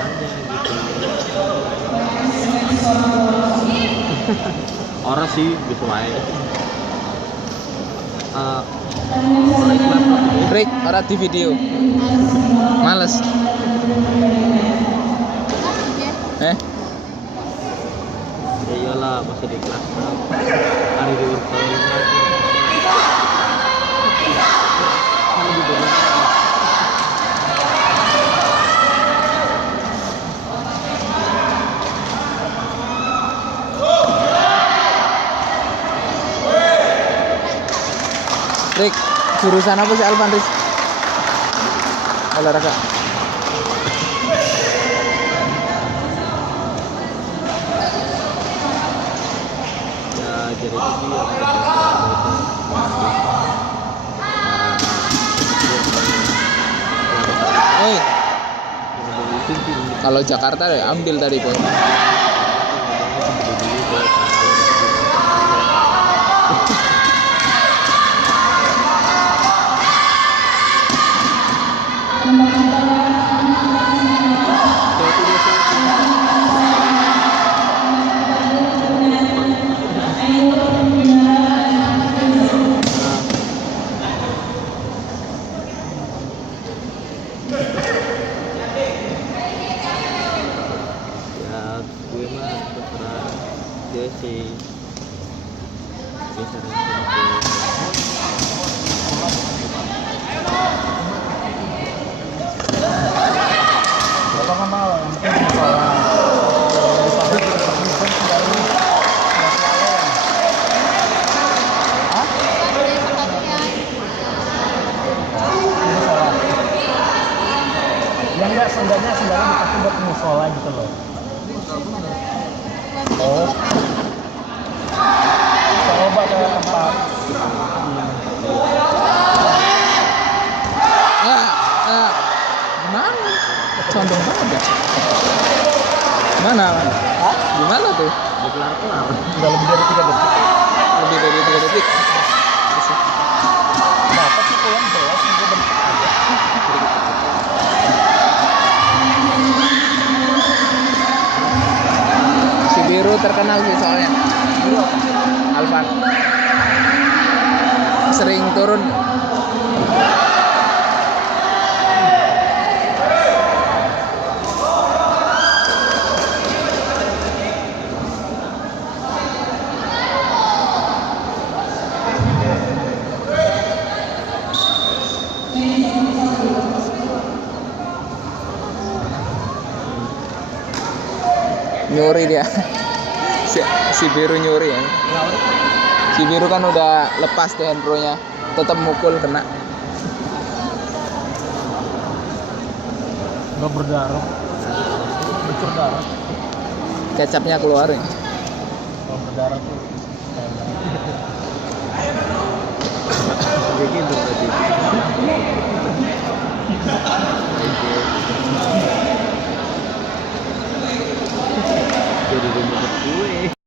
jalannya gitu. Orang sih bisa main. Break ora di video. Males. Ya iyalah masih di kelas hari di urusan Rick, jurusan apa sih Alvan Rick? Olahraga. ya jadi itu sih Oi, kalau Jakarta deh ambil tadi poin. ya gue mah terserah dia sih bisa Bapak kan mau yang penting sekolah. Ya enggak, seenggaknya dipakai buat musola gitu loh. Oh. Coba ke tempat. Gimana? Condong banget ya. Mana? Hah? Gimana tuh? kelar Udah lebih dari 3 detik. Lebih dari 3 detik. Bapak sih pulang jelas gue bentuk aja. Si biru terkenal sih soalnya. Alvan. Sering turun. Nyuri dia. Si biru nyuri ya. Si biru kan udah lepas tuh hand pro-nya. Tetap mukul kena. Enggak berdarah. Berdarah. Kecapnya keluar ya. Kalau berdarah tuh kayak gitu tadi jadi rumah gue